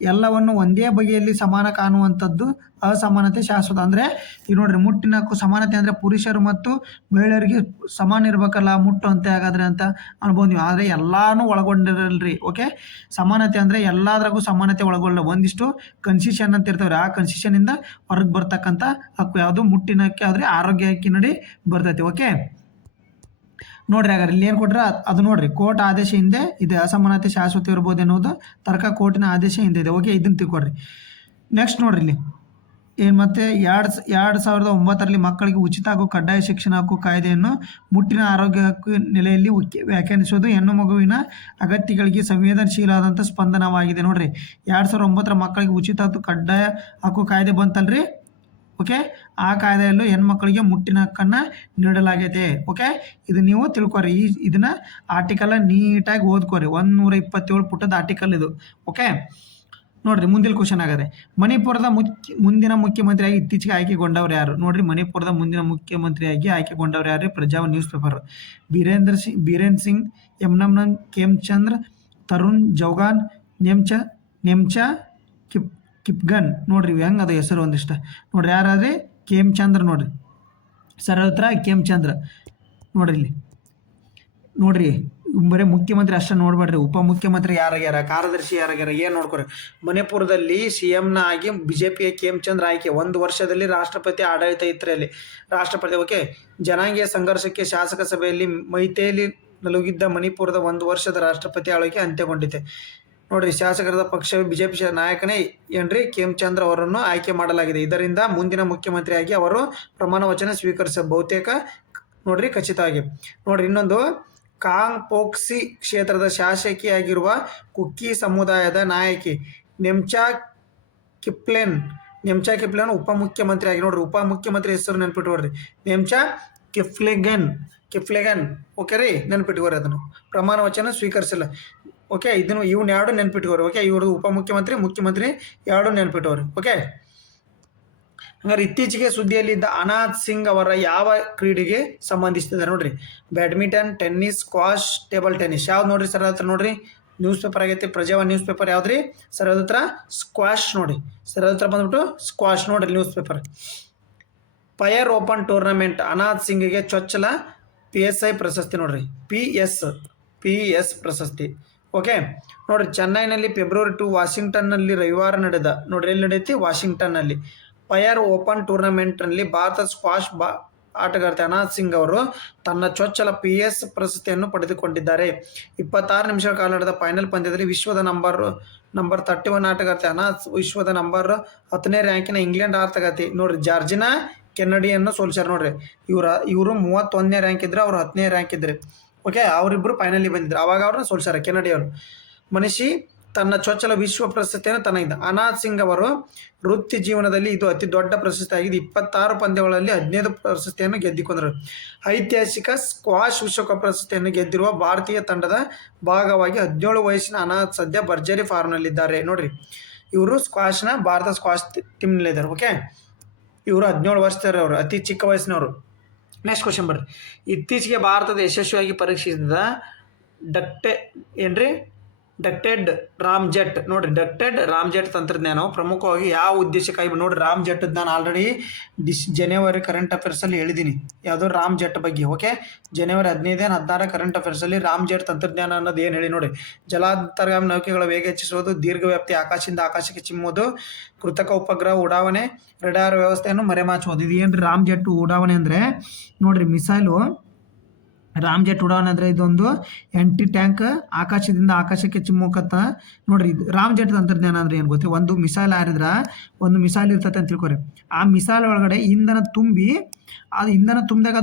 ಎಲ್ಲವನ್ನು ಒಂದೇ ಬಗೆಯಲ್ಲಿ ಸಮಾನ ಕಾಣುವಂಥದ್ದು ಅಸಮಾನತೆ ಶಾಶ್ವತ. ಅಂದರೆ ಈಗ ನೋಡ್ರಿ, ಮುಟ್ಟಿನ ಹಕ್ಕು ಸಮಾನತೆ ಅಂದರೆ ಪುರುಷರು ಮತ್ತು ಮಹಿಳೆಯರಿಗೆ ಸಮಾನ ಇರಬೇಕಲ್ಲ ಮುಟ್ಟು ಅಂತ ಹಾಗಾದ್ರೆ ಅಂತ ಅನ್ಬೋದು ನೀವು. ಆದರೆ ಎಲ್ಲಾನು ಒಳಗೊಂಡಿರಲ್ರಿ. ಓಕೆ, ಸಮಾನತೆ ಅಂದರೆ ಎಲ್ಲದ್ರಾಗೂ ಸಮಾನತೆ ಒಳಗೊಳ್ಳ, ಒಂದಿಷ್ಟು ಕನ್ಸಿಷನ್ ಅಂತ ಇರ್ತವ್ರಿ. ಆ ಕನ್ಸಿಷನಿಂದ ಹೊರಗೆ ಬರ್ತಕ್ಕಂಥ ಹಕ್ಕು ಯಾವುದು? ಮುಟ್ಟಿನ ಹಕ್ಕಿ ಆದರೆ ಆರೋಗ್ಯ ಹಕ್ಕಿನಡಿ ಬರ್ತೈತಿ. ಓಕೆ ನೋಡ್ರಿ. ಹಾಗಾದ್ರೆ ಇಲ್ಲಿ ಏನು ಕೊಟ್ರೆ ಅದು ನೋಡ್ರಿ, ಕೋರ್ಟ್ ಆದೇಶ ಹಿಂದೆ ಇದೆ, ಅಸಮಾನತೆ ಶಾಶ್ವತ ಇರ್ಬೋದು ಎನ್ನುವುದು ತರ್ಕ ಕೋರ್ಟಿನ ಆದೇಶ ಹಿಂದೆ ಇದೆ. ಓಕೆ, ಇದನ್ನು ತಿಳ್ಕೊಡ್ರಿ. ನೆಕ್ಸ್ಟ್ ನೋಡ್ರಿ, ಇಲ್ಲಿ ಏನು ಮತ್ತೆ 2009ರಲ್ಲಿ ಮಕ್ಕಳಿಗೆ ಉಚಿತ ಹಾಗೂ ಕಡ್ಡಾಯ ಶಿಕ್ಷಣ ಹಕ್ಕು ಕಾಯ್ದೆಯನ್ನು ಮುಟ್ಟಿನ ಆರೋಗ್ಯ ಹಕ್ಕು ನೆಲೆಯಲ್ಲಿ ವ್ಯಾಖ್ಯಾನಿಸುವುದು ಹೆಣ್ಣು ಮಗುವಿನ ಅಗತ್ಯಗಳಿಗೆ ಸಂವೇದನಶೀಲವಾದಂಥ ಸ್ಪಂದನವಾಗಿದೆ ನೋಡ್ರಿ. 2009ರ ಮಕ್ಕಳಿಗೆ ಉಚಿತ ಹಾಗೂ ಕಡ್ಡಾಯ ಹಕ್ಕು ಕಾಯ್ದೆ ಬಂತಲ್ರಿ. ಓಕೆ, ಆ ಕಾಯ್ದೆಯಲ್ಲೂ ಹೆಣ್ಮಕ್ಳಿಗೆ ಮುಟ್ಟಿನ ಹಕ್ಕನ್ನು ನೀಡಲಾಗಿದೆ. ಓಕೆ, ಇದು ನೀವು ತಿಳ್ಕೊರಿ. ಇದನ್ನ ಆರ್ಟಿಕಲ್ ನೀಟಾಗಿ ಓದ್ಕೋರಿ. 127 ಪುಟದ ಆರ್ಟಿಕಲ್ ಇದು. ಓಕೆ ನೋಡ್ರಿ, ಮುಂದಿನ ಕ್ವಶನ್ ಆಗದೆ. ಮಣಿಪುರದ ಮುಂದಿನ ಮುಖ್ಯಮಂತ್ರಿಯಾಗಿ ಇತ್ತೀಚೆಗೆ ಆಯ್ಕೆಗೊಂಡವ್ರು ಯಾರು? ನೋಡ್ರಿ, ಮಣಿಪುರದ ಮುಂದಿನ ಮುಖ್ಯಮಂತ್ರಿಯಾಗಿ ಆಯ್ಕೆಗೊಂಡವ್ರು ಯಾರು? ಪ್ರಜಾವ ನ್ಯೂಸ್ ಪೇಪರ್. ಬೀರೇನ್ ಸಿಂಗ್, ಯಮನಂ ಖೇಮ್ಚಂದ್ರ, ತರುಣ್ ಜೌಗಾನ್, ನೆಮ್ಚಾ ಕಿಪ್ಗನ್ ನೋಡ್ರಿ. ಹೆಂಗೆ ಅದು ಹೆಸರು ಒಂದಿಷ್ಟ ನೋಡ್ರಿ. ಯಾರಾದ್ರೆ ಖೇಮ್ಚಂದ್ರ ನೋಡ್ರಿ, ಸರ್ ಹತ್ರ ಖೇಮ್ಚಂದ್ರ ನೋಡ್ರಿ. ಇಲ್ಲಿ ನೋಡ್ರಿ, ಬರೀ ಮುಖ್ಯಮಂತ್ರಿ ಅಷ್ಟೇ ನೋಡ್ಬೇಡ್ರಿ, ಉಪಮುಖ್ಯಮಂತ್ರಿ ಯಾರಾಗ್ಯಾರ, ಕಾರ್ಯದರ್ಶಿ ಯಾರಾಗ್ಯಾರ, ಏನು ನೋಡ್ಕೊರಿ. ಮಣಿಪುರದಲ್ಲಿ CMನ ಆಗಿ BJPಯ ಖೇಮ್ಚಂದ್ರ ಆಯ್ಕೆ. 1 ವರ್ಷದಲ್ಲಿ ರಾಷ್ಟ್ರಪತಿ ಆಡಳಿತ ಇತ್ತು ಅಲ್ಲಿ ರಾಷ್ಟ್ರಪತಿ. ಓಕೆ, ಜನಾಂಗೀಯ ಸಂಘರ್ಷಕ್ಕೆ ಶಾಸಕ ಸಭೆಯಲ್ಲಿ ಮೈತೇಲಿ ನಲುಗಿದ್ದ ಮಣಿಪುರದ 1 ವರ್ಷದ ರಾಷ್ಟ್ರಪತಿ ಆಳ್ವಿಕೆ ಅಂತ್ಯಗೊಂಡಿದೆ ನೋಡ್ರಿ. ಶಾಸಕರ ಪಕ್ಷ BJP ನಾಯಕನೇ ಏನ್ರಿ ಖೇಮ್ಚಂದ್ರ ಅವರನ್ನು ಆಯ್ಕೆ ಮಾಡಲಾಗಿದೆ. ಇದರಿಂದ ಮುಂದಿನ ಮುಖ್ಯಮಂತ್ರಿಯಾಗಿ ಅವರು ಪ್ರಮಾಣ ವಚನ ಸ್ವೀಕರಿಸ ಬಹುತೇಕ ನೋಡ್ರಿ ಖಚಿತವಾಗಿ. ನೋಡ್ರಿ, ಇನ್ನೊಂದು ಕಾಂಗ್ಪೋಕ್ಸಿ ಕ್ಷೇತ್ರದ ಶಾಸಕಿಯಾಗಿರುವ ಕುಕ್ಕಿ ಸಮುದಾಯದ ನಾಯಕಿ ನೆಮ್ಚಾ ಕಿಪ್ಲೆನ್ ಉಪಮುಖ್ಯಮಂತ್ರಿಯಾಗಿ ನೋಡ್ರಿ. ಉಪಮುಖ್ಯಮಂತ್ರಿ ಹೆಸರು ನೆನ್ಪಿಟ್ಕೊಡ್ರಿ, ನೆಮ್ಚಾ ಕಿಪ್ಲೆಗನ್. ಓಕೆ ರೀ, ನೆನ್ಪಿಟ್ಕೋರಿ. ಅದನ್ನು ಪ್ರಮಾಣ ವಚನ ಸ್ವೀಕರಿಸಿಲ್ಲ. ಓಕೆ, ಇವ್ನ ಎರಡು ನೆನ್ಪಿಟ್ಕೋರಿ. ಓಕೆ, ಇವ್ರದ್ದು ಉಪಮುಖ್ಯಮಂತ್ರಿ, ಮುಖ್ಯಮಂತ್ರಿ ಎರಡು ನೆನ್ಪಿಟ್ಕೋರಿ. ಓಕೆ, ಹಂಗಾರೆ ಇತ್ತೀಚೆಗೆ ಸುದ್ದಿಯಲ್ಲಿದ್ದ ಅನಾಥ್ ಸಿಂಗ್ ಅವರ ಯಾವ ಕ್ರೀಡೆಗೆ ಸಂಬಂಧಿಸಿದ್ದಾರೆ ನೋಡ್ರಿ? Badminton, tennis, squash, table tennis. ಯಾವ್ದು ನೋಡ್ರಿ ಸರ್ ಹತ್ರ? ನೋಡ್ರಿ, ನ್ಯೂಸ್ ಪೇಪರ್ ಆಗೈತಿ. ಪ್ರಜಾವಾಣಿ ನ್ಯೂಸ್ ಪೇಪರ್ ಯಾವ್ದ್ರಿ? ಸರಿಯಾದ ಉತ್ತರ ಸ್ಕ್ವಾಶ್ ನೋಡಿ. ಸರಿಯಾದ ಉತ್ತರ ಬಂದ್ಬಿಟ್ಟು ಸ್ಕ್ವಾಶ್ ನೋಡ್ರಿ ನ್ಯೂಸ್ ಪೇಪರ್. ಫೈರ್ ಓಪನ್ ಟೂರ್ನಮೆಂಟ್ ಅನಾಥ್ ಸಿಂಗ್ಗೆ ಚೊಚ್ಚಲ PSI ಪ್ರಶಸ್ತಿ ನೋಡ್ರಿ. PS ಪ್ರಶಸ್ತಿ. ಓಕೆ ನೋಡ್ರಿ, ಚೆನ್ನೈನಲ್ಲಿ ಫೆಬ್ರವರಿ 2, ವಾಷಿಂಗ್ಟನ್ನಲ್ಲಿ ರವಿವಾರ ನಡೆದ ನೋಡ್ರಿ, ಎಲ್ಲಿ ನಡೆಯುತ್ತೆ? ವಾಷಿಂಗ್ಟನ್ನಲ್ಲಿ. ಫೈರ್ ಓಪನ್ ಟೂರ್ನಮೆಂಟ್ನಲ್ಲಿ ಭಾರತ ಸ್ಕ್ವಾಶ್ ಆಟಗಾರ್ತಿ ಅನಾಥ್ ಸಿಂಗ್ ಅವರು ತನ್ನ ಚೊಚ್ಚಲ PS ಪ್ರಶಸ್ತಿಯನ್ನು ಪಡೆದುಕೊಂಡಿದ್ದಾರೆ. 26 ನಿಮಿಷಗಳ ಕಾಲ ನಡೆದ ಫೈನಲ್ ಪಂದ್ಯದಲ್ಲಿ ವಿಶ್ವದ ನಂಬರ್ 31 ಆಟಗಾರ್ತಿ ಅನಾಥ್ ವಿಶ್ವದ ನಂಬರ್ 10ನೇ ರ್ಯಾಂಕಿನ ಇಂಗ್ಲೆಂಡ್ ಆಟಗಾರ್ತಿ ನೋಡ್ರಿ ಜಾರ್ಜಿನಾ ಕೆನ್ನಡಿಯನ್ನು ಸೋಲಿಸ್ಯಾರ ನೋಡ್ರಿ. ಇವರು 31ನೇ ರ್ಯಾಂಕ್ ಇದ್ರೆ, ಅವ್ರು 10ನೇ ರ್ಯಾಂಕ್ ಇದ್ರಿ. ಓಕೆ, ಅವರಿಬ್ಬರು ಫೈನಲಿ ಬಂದಿದ್ರು. ಅವಾಗ ಅವ್ರನ್ನ ಸೋಲ್ಸಾರ ಕೆನಡಿ ಅವರು. ಮನಿಷಿ ತನ್ನ ಚೊಚ್ಚಲ ವಿಶ್ವ ಪ್ರಶಸ್ತಿಯನ್ನು ತನಗಿದ್ದ. ಅನಾಥ್ ಸಿಂಗ್ ಅವರು ವೃತ್ತಿ ಜೀವನದಲ್ಲಿ ಇದು ಅತಿ ದೊಡ್ಡ ಪ್ರಶಸ್ತಿ ಆಗಿದೆ. 26 ಪಂದ್ಯಗಳಲ್ಲಿ 15 ಪ್ರಶಸ್ತಿಯನ್ನು ಗೆದ್ದಿಕೊಂಡರು. ಐತಿಹಾಸಿಕ ಸ್ಕ್ವಾಶ್ ವಿಶ್ವಕಪ್ ಪ್ರಶಸ್ತಿಯನ್ನು ಗೆದ್ದಿರುವ ಭಾರತೀಯ ತಂಡದ ಭಾಗವಾಗಿ 17 ವಯಸ್ಸಿನ ಅನಾಥ್ ಸದ್ಯ ಭರ್ಜರಿ ಫಾರ್ಮ್ನಲ್ಲಿದ್ದಾರೆ ನೋಡ್ರಿ. ಇವರು ಸ್ಕ್ವಾಶ್ನ ಭಾರತ ಸ್ಕ್ವಾಶ್ ಟೀಮ್ನಲ್ಲಿದ್ದಾರೆ. ಓಕೆ, ಇವರು 17 ವರ್ಷದವರು, ಅತಿ ಚಿಕ್ಕ ವಯಸ್ಸಿನವರು. ನೆಕ್ಸ್ಟ್ ಕ್ವಶನ್ ಬರ್ರಿ. ಇತ್ತೀಚೆಗೆ ಭಾರತದ ಯಶಸ್ವಿಯಾಗಿ ಪರೀಕ್ಷಿಸಿದ ಡಕ್ಟೆಡ್ ರಾಮ್ಜೆಟ್ ನೋಡ್ರಿ. ಡಕ್ಟೆಡ್ ರಾಮ್ಜೆಟ್ ತಂತ್ರಜ್ಞಾನವು ಪ್ರಮುಖವಾಗಿ ಯಾವ ಉದ್ದೇಶಕ್ಕಾಗಿ ನೋಡ್ರಿ. ರಾಮ್ಜೆಟ್ ನಾನು ಆಲ್ರೆಡಿ ಜನವರಿ ಕರೆಂಟ್ ಅಫೇರ್ಸಲ್ಲಿ ಹೇಳಿದ್ದೀನಿ, ಯಾವುದೋ ರಾಮ್ಜೆಟ್ ಬಗ್ಗೆ. ಓಕೆ, ಜನವರಿ 15 16 ಕರೆಂಟ್ ಅಫೇರ್ಸಲ್ಲಿ ರಾಮ್ಜೆಟ್ ತಂತ್ರಜ್ಞಾನ ಅನ್ನೋದು ಏನು ಹೇಳಿ ನೋಡಿ. ಜಲಾಂತರ್ಗಾಮಿ ನೌಕೆಗಳ ವೇಗ ಹೆಚ್ಚಿಸುವುದು, ದೀರ್ಘವ್ಯಾಪ್ತಿ ಆಕಾಶದಿಂದ ಆಕಾಶಕ್ಕೆ ಚಿಮ್ಮುವುದು, ಕೃತಕ ಉಪಗ್ರಹ ಉಡಾವಣೆ, ರೆಡಾರ್ ವ್ಯವಸ್ಥೆಯನ್ನು ಮರೆಮಾಚುವುದು. ಇದು ಏನು ರಾಮ್ಜೆಟ್ ಉಡಾವಣೆ ಅಂದರೆ ನೋಡ್ರಿ, ಮಿಸೈಲು ರಾಮ್ಜೆಟ್ ಉಡಾವಣೆ ಅಂದರೆ ಇದೊಂದು ಎಂಟಿ ಟ್ಯಾಂಕ್ ಆಕಾಶದಿಂದ ಆಕಾಶಕ್ಕೆ ಚಿಮ್ಮುಕತ್ತ ನೋಡ್ರಿ. ಇದು ರಾಮ್ಜೆಟ್ ತಂತ್ರಜ್ಞಾನ ಅಂದರೆ ಏನು ಗೊತ್ತಿ? ಒಂದು ಮಿಸೈಲ್ ಹಾರಿದ್ರೆ, ಒಂದು ಮಿಸೈಲ್ ಇರ್ತದೆ ಅಂತ ತಿಳ್ಕೊರಿ. ಆ ಮಿಸೈಲ್ ಒಳಗಡೆ ಇಂಧನ ತುಂಬಿ, ಅದು ಇಂಧನ ತುಂಬಿದಾಗ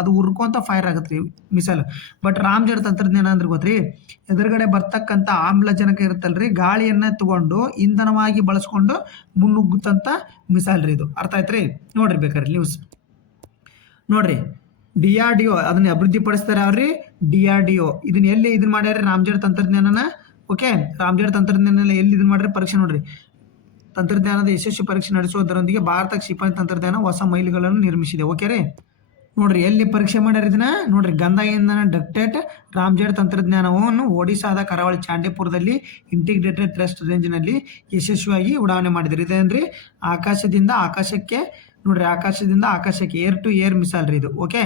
ಅದು ಉರ್ಕೊಂತ ಫೈರ್ ಆಗುತ್ತೆ ರೀ ಮಿಸೈಲ್. ಬಟ್ ರಾಮ್ಜೆಟ್ ತಂತ್ರಜ್ಞಾನ ಅಂದ್ರೆ ಗೊತ್ತ್ರಿ, ಎದುರುಗಡೆ ಬರ್ತಕ್ಕಂಥ ಆಮ್ಲಜನಕ ಇರುತ್ತಲ್ರಿ, ಗಾಳಿಯನ್ನು ತಗೊಂಡು ಇಂಧನವಾಗಿ ಬಳಸ್ಕೊಂಡು ಮುನ್ನುಗ್ಗುತ್ತಂಥ ಮಿಸೈಲ್ ರೀ ಇದು. ಅರ್ಥ ಆಯ್ತು ರೀ? ನೋಡ್ರಿ ಬೇಕಾದ್ರೆ ನ್ಯೂಸ್ ನೋಡ್ರಿ. DRDO ಅದನ್ನ ಅಭಿವೃದ್ಧಿಪಡಿಸ್ತಾರೆ ಅವ್ರಿ. DRDO ಇದನ್ನ ಎಲ್ಲಿ ಇದನ್ನ ಮಾಡ್ಯಾರ? ರಾಮ್ಜೆಟ್ ತಂತ್ರಜ್ಞಾನನ. ಓಕೆ, ರಾಮ್ಜೆಟ್ ತಂತ್ರಜ್ಞಾನ ಎಲ್ಲಿ ಇದನ್ನ ಮಾಡ್ರಿ? ಪರೀಕ್ಷೆ ನೋಡ್ರಿ. ತಂತ್ರಜ್ಞಾನದ ಯಶಸ್ವಿ ಪರೀಕ್ಷೆ ನಡೆಸುವುದರೊಂದಿಗೆ ಭಾರತ ಕ್ಷಿಪಣಿ ತಂತ್ರಜ್ಞಾನ ಹೊಸ ಮೈಲಿಗಲ್ಲನ್ನು ನಿರ್ಮಿಸಿದೆ. ಓಕೆ ರೀ, ನೋಡ್ರಿ ಎಲ್ಲಿ ಪರೀಕ್ಷೆ ಮಾಡ್ಯಾರ ಇದನ್ನ ನೋಡ್ರಿ. ಗಂಧಾ ಡಕ್ಟೆಡ್ ರಾಮ್ಜೆಟ್ ತಂತ್ರಜ್ಞಾನವನ್ನು ಒಡಿಶಾದ ಕರಾವಳಿ ಚಾಂಡೀಪುರದಲ್ಲಿ ಇಂಟಿಗ್ರೇಟೆಡ್ ಟೆಸ್ಟ್ ರೇಂಜ್ನಲ್ಲಿ ಯಶಸ್ವಿಯಾಗಿ ಉಡಾವಣೆ ಮಾಡಿದ್ರು. ಇದೇನ್ರಿ? ಆಕಾಶದಿಂದ ಆಕಾಶಕ್ಕೆ ನೋಡ್ರಿ, ಆಕಾಶದಿಂದ ಆಕಾಶಕ್ಕೆ ಏರ್ ಟು ಏರ್ ಮಿಸೈಲ್ ರೀ ಇದು. ಓಕೆ,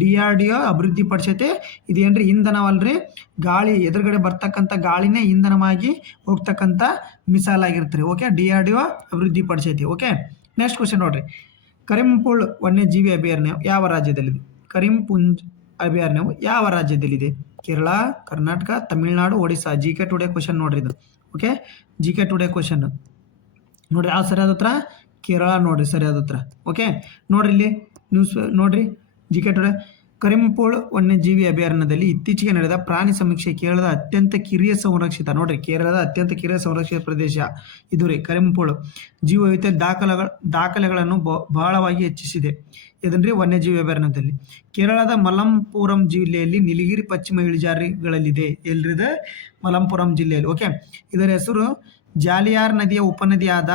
DRDO ಅಭಿವೃದ್ಧಿಪಡಿಸೈತೆ. ಇದೇನ್ರಿ? ಇಂಧನವಲ್ರಿ, ಗಾಳಿ ಎದುರುಗಡೆ ಬರ್ತಕ್ಕಂಥ ಗಾಳಿನೇ ಇಂಧನವಾಗಿ ಹೋಗ್ತಕ್ಕಂಥ ಮಿಸೈಲ್ ಆಗಿರ್ತೀರಿ. ಓಕೆ, DRDO ಅಭಿವೃದ್ಧಿಪಡಿಸೈತಿ. ಓಕೆ, ನೆಕ್ಸ್ಟ್ ಕ್ವಶನ್ ನೋಡ್ರಿ. ಕರಿಂಪುಲ್ ವನ್ಯಜೀವಿ ಅಭಯಾರಣ್ಯ ಯಾವ ರಾಜ್ಯದಲ್ಲಿದೆ? ಕರಿಂಪುಂಜ್ ಅಭಯಾರಣ್ಯವು ಯಾವ ರಾಜ್ಯದಲ್ಲಿದೆ? Kerala, Karnataka, Tamil Nadu, Odisha. GK today question ನೋಡ್ರಿ ಇದು. ಓಕೆ, GK ಟುಡೇ ಕ್ವಶನ್ ನೋಡ್ರಿ. ಯಾವ ಸರಿಯಾದ ಉತ್ತರ? ಕೇರಳ ನೋಡ್ರಿ ಸರಿಯಾದ ಉತ್ತರ. ಓಕೆ, ನೋಡ್ರಿ ಇಲ್ಲಿ ನ್ಯೂಸ್ ನೋಡ್ರಿ. GK today. ಕರಿಂಪುಲ್ ವನ್ಯಜೀವಿ ಅಭಯಾರಣ್ಯದಲ್ಲಿ ಇತ್ತೀಚೆಗೆ ನಡೆದ ಪ್ರಾಣಿ ಸಮೀಕ್ಷೆ ಕೇರಳದ ಅತ್ಯಂತ ಕಿರಿಯ ಸಂರಕ್ಷಿತ ನೋಡ್ರಿ, ಕೇರಳದ ಅತ್ಯಂತ ಕಿರಿಯ ಸಂರಕ್ಷಿತ ಪ್ರದೇಶ ಇದು ರೀ ಕರಿಂಪುಲ್. ಜೀವವೈವಿಧ್ಯ ದಾಖಲೆಗಳನ್ನು ಬಹಳವಾಗಿ ಹೆಚ್ಚಿಸಿದೆ. ಇದನ್ರಿ ವನ್ಯಜೀವಿ ಅಭಯಾರಣ್ಯದಲ್ಲಿ. ಕೇರಳದ ಮಲಪ್ಪುರಂ ಜಿಲ್ಲೆಯಲ್ಲಿ ನೀಲಗಿರಿ ಪಶ್ಚಿಮ ಇಳಿಜಾರುಗಳಲ್ಲಿದೆ. ಎಲ್ರಿದ? ಮಲಪ್ಪುರಂ ಜಿಲ್ಲೆಯಲ್ಲಿ. ಓಕೆ, ಇದರ ಹೆಸರು ಜಾಲಿಯಾರ್ ನದಿಯ ಉಪನದಿಯಾದ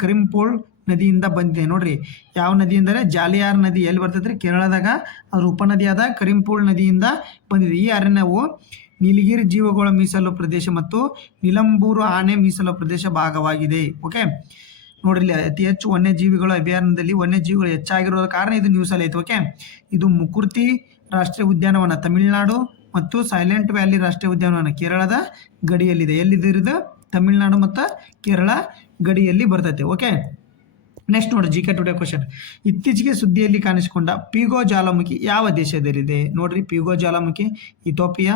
ಕರಿಂಪುಲ್ ನದಿಯಿಂದ ಬಂದಿದೆ ನೋಡ್ರಿ. ಯಾವ ನದಿ ಅಂದರೆ ಜಾಲಿಯಾರ್ ನದಿ. ಎಲ್ಲಿ ಬರ್ತೈತ್ರಿ? ಕೇರಳದಾಗ. ಅದ್ರ ಉಪನದಿಯಾದ ಕರಿಂಪುಲ್ ನದಿಯಿಂದ ಬಂದಿದೆ. ಈ ಅರಣ್ಯವು ನೀಲಗಿರಿ ಜೀವಗೋಳ ಮೀಸಲು ಪ್ರದೇಶ ಮತ್ತು ನಿಲಂಬೂರು ಆನೆ ಮೀಸಲು ಪ್ರದೇಶ ಭಾಗವಾಗಿದೆ. ಓಕೆ, ನೋಡ್ರಿ ಅತಿ ಹೆಚ್ಚು ವನ್ಯಜೀವಿಗಳ ಅಭಯಾರಣ್ಯದಲ್ಲಿ ವನ್ಯಜೀವಿಗಳು ಹೆಚ್ಚಾಗಿರೋದ ಕಾರಣ ಇದು ನ್ಯೂಸಲ್ಲಿ ಐತೆ. ಓಕೆ, ಇದು ಮುಕುರ್ತಿ ರಾಷ್ಟ್ರೀಯ ಉದ್ಯಾನವನ ತಮಿಳುನಾಡು ಮತ್ತು ಸೈಲೆಂಟ್ ವ್ಯಾಲಿ ರಾಷ್ಟ್ರೀಯ ಉದ್ಯಾನವನ ಕೇರಳದ ಗಡಿಯಲ್ಲಿದೆ. ಎಲ್ಲಿದೆ? ತಮಿಳುನಾಡು ಮತ್ತು ಕೇರಳ ಗಡಿಯಲ್ಲಿ ಬರ್ತೈತೆ. ಓಕೆ, ನೆಕ್ಸ್ಟ್ ನೋಡಿ. GK today question. ಇತ್ತೀಚೆಗೆ ಸುದ್ದಿಯಲ್ಲಿ ಕಾಣಿಸಿಕೊಂಡ ಪಿಗೋ ಜ್ವಾಲಾಮುಖಿ ಯಾವ ದೇಶದಲ್ಲಿದೆ? ನೋಡ್ರಿ, ಪಿಗೋ ಜ್ವಾಲಾಮುಖಿ ಇಥೋಪಿಯಾ,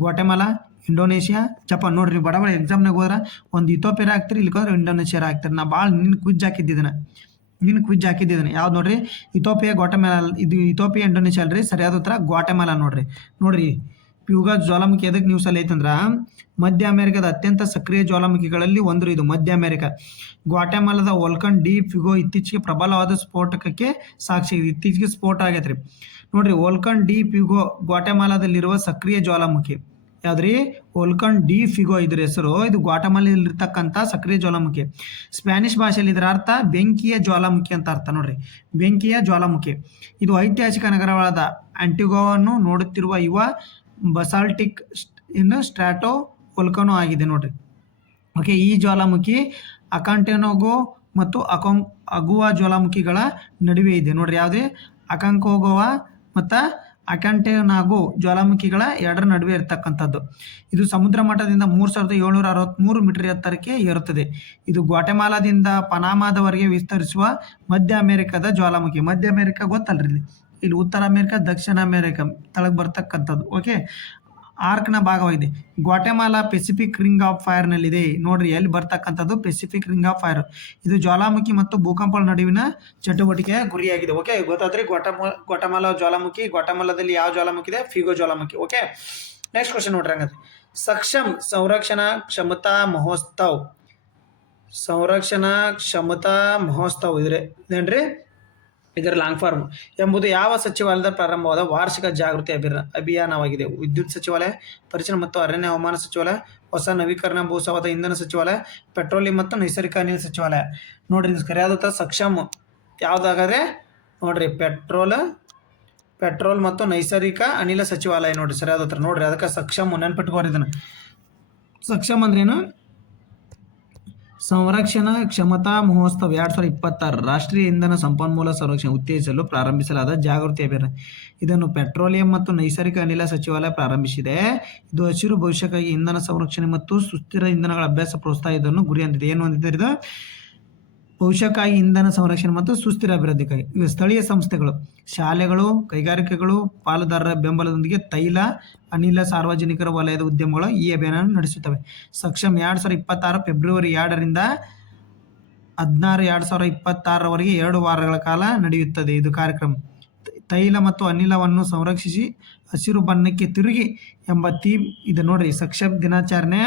ಗ್ವಾಟೆಮಾಲಾ, ಇಂಡೋನೇಷಿಯಾ, ಜಪಾನ್. ನೋಡ್ರಿ, ಬಡ ಎಕ್ಸಾಮ್ನಾಗ ಹೋದ್ರೆ ಒಂದು ಇಥೋಪಿಯಾ ಹಾಕ್ತಿರಿ, ಇಲ್ಲಿ ಹೋದ್ರೆ ಇಂಡೋನೇಷಿಯಾ ಹಾಕ್ತಾರೆ. ನಾ ಭಾಳ ಕ್ವಿಜ್ ಹಾಕಿದ್ದಿದ್ದಾನೆ. ಯಾವ್ದು ನೋಡ್ರಿ? ಇಥೋಪಿಯಾ, ಗ್ವಾಟೆಮಾಲಾ. ಇದು ಇಥೋಪಿಯಾ, ಇಂಡೋನೇಷಿಯಾ ಅಲ್ರಿ. ಸರಿಯಾದ ಉತ್ತರ ಗ್ವಾಟೆಮಾಲಾ ನೋಡ್ರಿ. ಪಿಗೋ ಜ್ವಾಲಾಮುಖಿ ಎದಕ್ಕೆ ನ್ಯೂಸಲ್ಲಿ ಐತಂದ್ರೆ ಮಧ್ಯ ಅಮೆರಿಕದ ಅತ್ಯಂತ ಸಕ್ರಿಯ ಜ್ವಾಲಾಮುಖಿಗಳಲ್ಲಿ ಒಂದು ಇದು ಮಧ್ಯ ಅಮೆರಿಕ. ಗ್ವಾಟೆಮಾಲಾದ ವೋಲ್ಕನ್ ಡಿ ಫಿಗೋ ಇತ್ತೀಚೆಗೆ ಪ್ರಬಲವಾದ ಸ್ಫೋಟಕಕ್ಕೆ ಸಾಕ್ಷಿ. ಇತ್ತೀಚೆಗೆ ಸ್ಫೋಟ ಆಗೈತ್ರಿ ನೋಡ್ರಿ. ವೋಲ್ಕನ್ ಡಿ ಫಿಗೋ ಗ್ವಾಟೆಮಾಲಾದಲ್ಲಿರುವ ಸಕ್ರಿಯ ಜ್ವಾಲಾಮುಖಿ. ಯಾವ್ದ್ರಿ? ವೋಲ್ಕನ್ ಡಿ ಫಿಗೋ ಇದ್ರ ಹೆಸರು. ಇದು ಗ್ವಾಟೆಮಾಲಾದಲ್ಲಿರ್ತಕ್ಕಂಥ ಸಕ್ರಿಯ ಜ್ವಾಲಾಮುಖಿ. ಸ್ಪ್ಯಾನಿಷ್ ಭಾಷೆಯಲ್ಲಿ ಇದರ ಅರ್ಥ ಬೆಂಕಿಯ ಜ್ವಾಲಾಮುಖಿ ಅಂತ ಅರ್ಥ ನೋಡ್ರಿ. ಬೆಂಕಿಯ ಜ್ವಾಲಾಮುಖಿ. ಇದು ಐತಿಹಾಸಿಕ ನಗರವಾದ ಆಂಟಿಗುವಾವನ್ನು ನೋಡುತ್ತಿರುವ ಯುವ ಬಸಾಲ್ಟಿಕ್ ಇನ್ನು ಸ್ಟ್ರಾಟೋ ವೋಲ್ಕನೋ ಆಗಿದೆ ನೋಡ್ರಿ. ಓಕೆ, ಈ ಜ್ವಾಲಾಮುಖಿ ಅಕಾಂಟೆನೋಗೋ ಮತ್ತು ಅಗುವಾ ಜ್ವಾಲಾಮುಖಿಗಳ ನಡುವೆ ಇದೆ ನೋಡ್ರಿ. ಯಾವುದೇ ಅಕಾಂಕೋಗೋವಾ ಮತ್ತು ಅಕಾಂಟೆನಾಗೋ ಜ್ವಾಲಾಮುಖಿಗಳ ಎರಡರ ನಡುವೆ ಇರತಕ್ಕಂಥದ್ದು. ಇದು ಸಮುದ್ರ ಮಟ್ಟದಿಂದ 3763 ಮೀಟರ್ ಎತ್ತರಕ್ಕೆ ಏರುತ್ತದೆ. ಇದು ಗ್ವಾಟೆಮಾಲಾದಿಂದ ಪನಾಮಾದವರೆಗೆ ವಿಸ್ತರಿಸುವ ಮಧ್ಯ ಅಮೆರಿಕದ ಜ್ವಾಲಾಮುಖಿ. ಮಧ್ಯ ಅಮೆರಿಕ ಗೊತ್ತಲ್ರಿ, ಇಲ್ಲಿ ಉತ್ತರ ಅಮೆರಿಕ, ದಕ್ಷಿಣ ಅಮೆರಿಕ ತಳಗೆ ಬರ್ತಕ್ಕಂಥದ್ದು. ಓಕೆ, ಆರ್ಕ್ನ ಭಾಗವಾಗಿದೆ. ಗ್ವಾಟೆಮಾಲಾ ಪೆಸಿಫಿಕ್ ರಿಂಗ್ ಆಫ್ ಫೈರ್ನಲ್ಲಿದೆ ನೋಡ್ರಿ. ಎಲ್ಲಿ ಬರ್ತಕ್ಕಂಥದ್ದು? Pacific ring of fire. ಇದು ಜ್ವಾಲಾಮುಖಿ ಮತ್ತು ಭೂಕಂಪಗಳ ನಡುವಿನ ಚಟುವಟಿಕೆಯ ಗುರಿಯಾಗಿದೆ. Okay, ಗೊತ್ತಾದ್ರಿ Guatemala ಜ್ವಾಲಾಮುಖಿ. ಗ್ವಾಟೆಮಾಲಾದಲ್ಲಿ ಯಾವ ಜ್ವಾಲಾಮುಖಿ ಇದೆ? ಫಿಗೋ ಜ್ವಾಲಾಮುಖಿ. ಓಕೆ, ನೆಕ್ಸ್ಟ್ ಕ್ವಶನ್ ನೋಡ್ರಿ. ಹಂಗಂದ್ರೆ ಸಕ್ಷಮ್ ಸಂರಕ್ಷಣಾ ಕ್ಷಮತಾ ಮಹೋತ್ಸವ್. ಸಂರಕ್ಷಣಾ ಕ್ಷಮತಾ ಮಹೋತ್ಸವ್ ಇದೇನ್ರಿ? ಇದರ ಲಾಂಗ್ ಫಾರ್ಮ್ ಎಂಬುದು ಯಾವ ಸಚಿವಾಲಯದ ಪ್ರಾರಂಭವಾದ ವಾರ್ಷಿಕ ಜಾಗೃತಿ ಅಭಿಯಾನವಾಗಿದೆ? ವಿದ್ಯುತ್ ಸಚಿವಾಲಯ, ಪರಿಸರ ಮತ್ತು ಅರಣ್ಯ ಹವಾಮಾನ ಸಚಿವಾಲಯ, ಹೊಸ ನವೀಕರಣ ಭೂಸಾವದ ಇಂಧನ ಸಚಿವಾಲಯ, ಪೆಟ್ರೋಲಿಯಂ ಮತ್ತು ನೈಸರ್ಗಿಕ ಅನಿಲ ಸಚಿವಾಲಯ. ನೋಡ್ರಿ, ಇದು ಸರಿಯಾದ ಉತ್ತರ ಸಕ್ಷಮ್. ಯಾವುದಾಗದೆ ನೋಡ್ರಿ? ಪೆಟ್ರೋಲ್ ಮತ್ತು ನೈಸರ್ಗಿಕ ಅನಿಲ ಸಚಿವಾಲಯ ನೋಡ್ರಿ ಸರಿಯಾದ ಉತ್ತರ. ನೋಡ್ರಿ, ಅದಕ್ಕೆ ಸಕ್ಷಮ್ ನೆನ್ಪಿಟ್ಕೋರಿ. ಇದನ್ನು ಸಕ್ಷಮ್ ಅಂದ್ರೇನು? ಸಂರಕ್ಷಣಾ ಕ್ಷಮತಾ ಮಹೋತ್ಸವ 2026 ರಾಷ್ಟ್ರೀಯ ಇಂಧನ ಸಂಪನ್ಮೂಲ ಸಂರಕ್ಷಣೆ ಉತ್ತೇಜಿಸಲು ಪ್ರಾರಂಭಿಸಲಾದ ಜಾಗೃತಿ ಅಭಿಯಾನ. ಇದನ್ನು ಪೆಟ್ರೋಲಿಯಂ ಮತ್ತು ನೈಸರ್ಗಿಕ ಅನಿಲ ಸಚಿವಾಲಯ ಪ್ರಾರಂಭಿಸಿದೆ. ಇದು ಹಸಿರು ಭವಿಷ್ಯಕ್ಕಾಗಿ ಇಂಧನ ಸಂರಕ್ಷಣೆ ಮತ್ತು ಸುಸ್ಥಿರ ಇಂಧನಗಳ ಅಭ್ಯಾಸ ಪ್ರೋತ್ಸಾಹ ಇದನ್ನು ಗುರಿ ಹೊಂದಿದೆ. ಏನು ಹೊಂದಿದೆ ಇದು? ಭವಿಷ್ಯಕ್ಕಾಗಿ ಇಂಧನ ಸಂರಕ್ಷಣೆ ಮತ್ತು ಸುಸ್ಥಿರ ಅಭಿವೃದ್ಧಿಗಾಗಿ. ಇವು ಸ್ಥಳೀಯ ಸಂಸ್ಥೆಗಳು, ಶಾಲೆಗಳು, ಕೈಗಾರಿಕೆಗಳು ಪಾಲುದಾರರ ಬೆಂಬಲದೊಂದಿಗೆ ತೈಲ, ಅನಿಲ, ಸಾರ್ವಜನಿಕರ ವಲಯದ ಉದ್ಯಮಗಳು ಈ ಅಭಿಯಾನ ನಡೆಸುತ್ತವೆ. ಸಕ್ಷಮ್ 2026 ಫೆಬ್ರವರಿ 2ರಿಂದ 16, 2026ರವರೆಗೆ 2 ವಾರಗಳ ಕಾಲ ನಡೆಯುತ್ತದೆ. ಇದು ಕಾರ್ಯಕ್ರಮ ತೈಲ ಮತ್ತು ಅನಿಲವನ್ನು ಸಂರಕ್ಷಿಸಿ ಹಸಿರು ಬಣ್ಣಕ್ಕೆ ತಿರುಗಿ ಎಂಬ ಥೀಮ್ ಇದೆ ನೋಡ್ರಿ. ಸಕ್ಷಮ್ ದಿನಾಚರಣೆಯ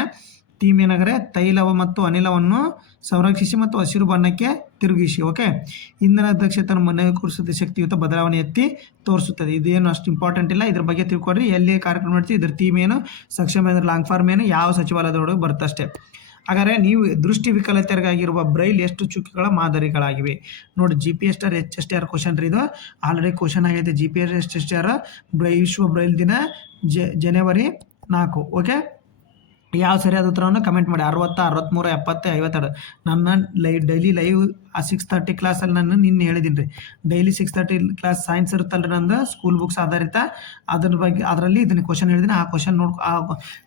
ಥೀಮ್ ಏನಾಗರೆ? ತೈಲ ಮತ್ತು ಅನಿಲವನ್ನು ಸಂರಕ್ಷಿಸಿ ಮತ್ತು ಹಸಿರು ಬಣ್ಣಕ್ಕೆ ತಿರುಗಿಸಿ. ಓಕೆ, ಇಂಧನ ದಕ್ಷತೆಯನ್ನು ಮನೆಗೂಡಿಸುತ್ತೆ, ಶಕ್ತಿಯುತ ಬದಲಾವಣೆ ಎತ್ತಿ ತೋರಿಸುತ್ತದೆ. ಇದೇನು ಅಷ್ಟು ಇಂಪಾರ್ಟೆಂಟ್ ಇಲ್ಲ, ಇದ್ರ ಬಗ್ಗೆ ತಿಳ್ಕೊಡ್ರಿ. ಎಲ್ಲಿ ಕಾರ್ಯಕ್ರಮ ಮಾಡ್ತೀವಿ, ಇದ್ರ ಥೀಮ್ ಏನು, ಸಕ್ಷಮ್ ಅಂದ್ರೆ ಲಾಂಗ್ ಫಾರ್ಮ್ ಏನು, ಯಾವ ಸಚಿವಾಲಯದೊಳಗೆ ಬರುತ್ತಷ್ಟೇ. ಹಾಗಾದರೆ ನೀವು ದೃಷ್ಟಿ ವಿಕಲತೆಯರಿಗಾಗಿರುವ ಬ್ರೈಲ್ ಎಷ್ಟು ಚುಕ್ಕಿಗಳ ಮಾದರಿಗಳಾಗಿವೆ? ನೋಡಿ, GPSR HSTR ಕ್ವಶನ್ ರೀ. ಇದು ಆಲ್ರೆಡಿ ಕ್ವಶನ್ ಆಗೈತೆ. GPSR ವಿಶ್ವ ಬ್ರೈಲ್ ದಿನ ಜನವರಿ 4. ಓಕೆ, ಯಾವ ಸರಿಯಾದ ಉತ್ತರವನ್ನು ಕಮೆಂಟ್ ಮಾಡಿ. 60, 63, 70, 52. ನನ್ನ ಡೈಲಿ ಲೈವ್ 6:30 ಕ್ಲಾಸಲ್ಲಿ ನಾನು ನಿನ್ನೆ ಹೇಳಿದ್ದೀನಿ ರೀ. ಡೈಲಿ 6:30 ಕ್ಲಾಸ್ ಸೈನ್ಸ್ ಇರುತ್ತಲ್ರಿ ನಂದು, ಸ್ಕೂಲ್ ಬುಕ್ಸ್ ಆಧಾರಿತ. ಅದ್ರ ಬಗ್ಗೆ ಅದರಲ್ಲಿ ಇದನ್ನು ಕ್ವಶನ್ ಹೇಳಿದ್ದೀನಿ. ಆ ಕ್ವಶನ್ ಆ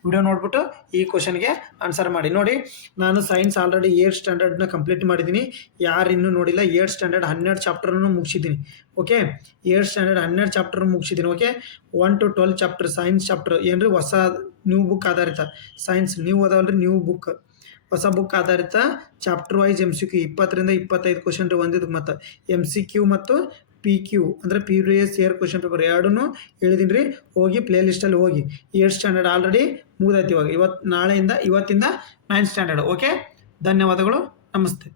ವಿಡಿಯೋ ನೋಡ್ಬಿಟ್ಟು ಈ ಕ್ವಶನ್ಗೆ ಆನ್ಸರ್ ಮಾಡಿ. ನೋಡಿ, ನಾನು ಸೈನ್ಸ್ ಆಲ್ರೆಡಿ 8th ಸ್ಟ್ಯಾಂಡರ್ಡ್ನ ಕಂಪ್ಲೀಟ್ ಮಾಡಿದ್ದೀನಿ. ಯಾರು ಇನ್ನೂ ನೋಡಿಲ್ಲ, 8th ಸ್ಟ್ಯಾಂಡರ್ಡ್ 12 ಚಾಪ್ಟರ್ನು ಮುಗಿಸಿದ್ದೀನಿ. ಓಕೆ, 8th ಸ್ಟ್ಯಾಂಡರ್ಡ್ 12 ಚಾಪ್ಟರ್ ಮುಗಿಸಿದ್ದೀನಿ. Okay, 1 to 12 chapter science chapter ಏನ್ರಿ? ಹೊಸ ನ್ಯೂ ಬುಕ್ ಆಧಾರಿತ ಸೈನ್ಸ್ ನೀವು ಅದಾವಲ್ರಿ, ನ್ಯೂ ಬುಕ್, ಹೊಸ ಬುಕ್ ಆಧಾರಿತ ಚಾಪ್ಟರ್ ವೈಸ್ MCQ 20ರಿಂದ 25 ಕ್ವಶನ್ ರೀ ಒಂದಿದ್ದು. ಮತ್ತು MCQ ಮತ್ತು PQ ಅಂದರೆ ಪ್ರೀವಿಯಸ್ ಇಯರ್ ಕ್ವಶನ್ ಪೇಪರ್ ಎರಡೂ ಹೇಳಿದ್ದೀನಿ ರೀ. ಹೋಗಿ ಪ್ಲೇ ಲಿಸ್ಟಲ್ಲಿ ಹೋಗಿ. 8th standard already ಮುಗಿದೈತಿ. ಇವಾಗ ಇವತ್ತಿಂದ 9th ಸ್ಟ್ಯಾಂಡರ್ಡ್. ಓಕೆ, ಧನ್ಯವಾದಗಳು, ನಮಸ್ತೆ.